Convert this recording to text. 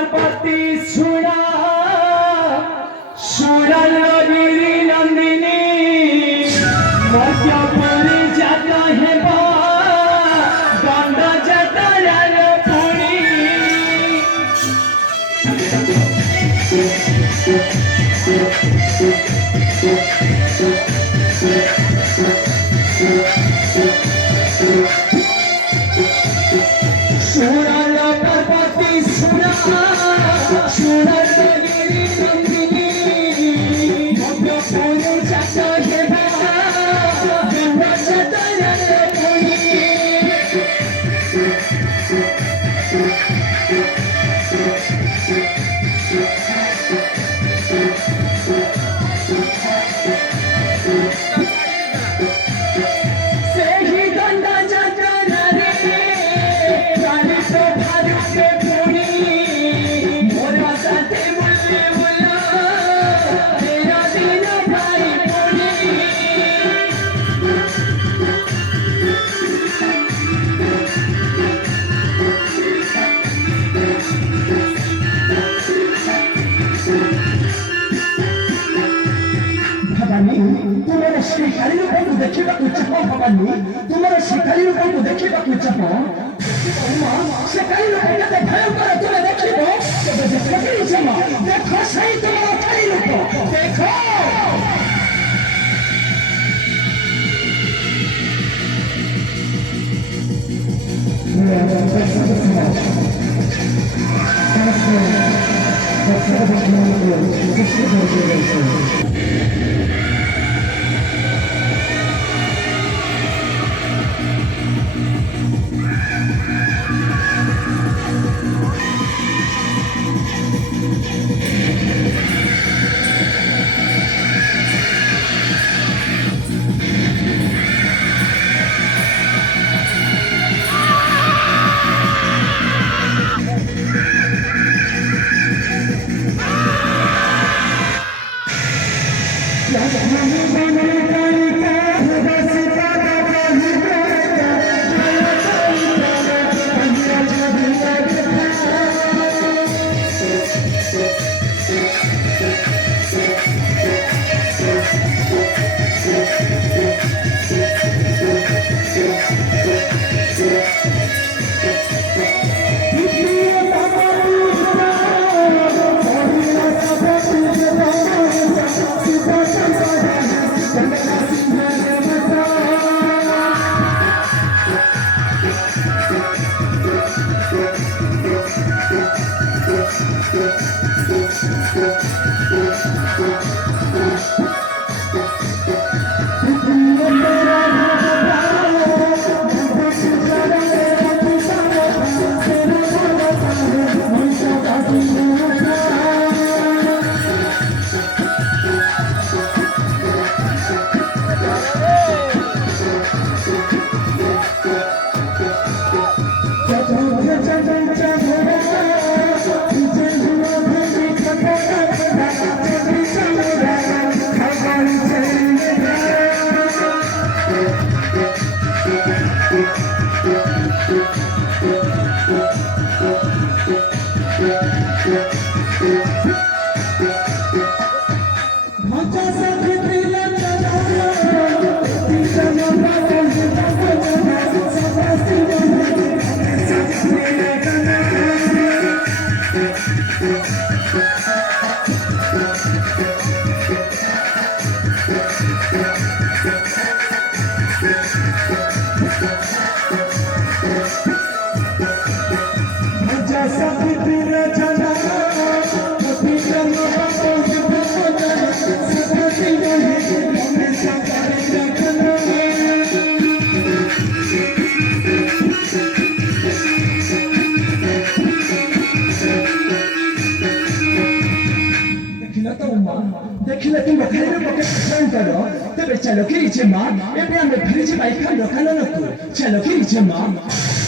पार्वती सुरा सुरलगिरी नंदिनी मध्यपुरी जाता है गंगा जाता पुरी सुरल पार्वती सुरा सुरलगिरी नंदिनी मध्यपुरी जाता है गंगा जाता पुरी तुम्हारा शिकारी रूप को देखा चाह भवानी तुम्हारा शिकारी रूप को देखा चाह शिकारी रूप के भयंकर तुम्हें देख देखो सही तुम्हारा खाली रूप देखो देखिले तुम खाली पके पसंद करो तबे चलो कि माँ ए पे हमें फिर से बाइक खा लो चलो कि माँ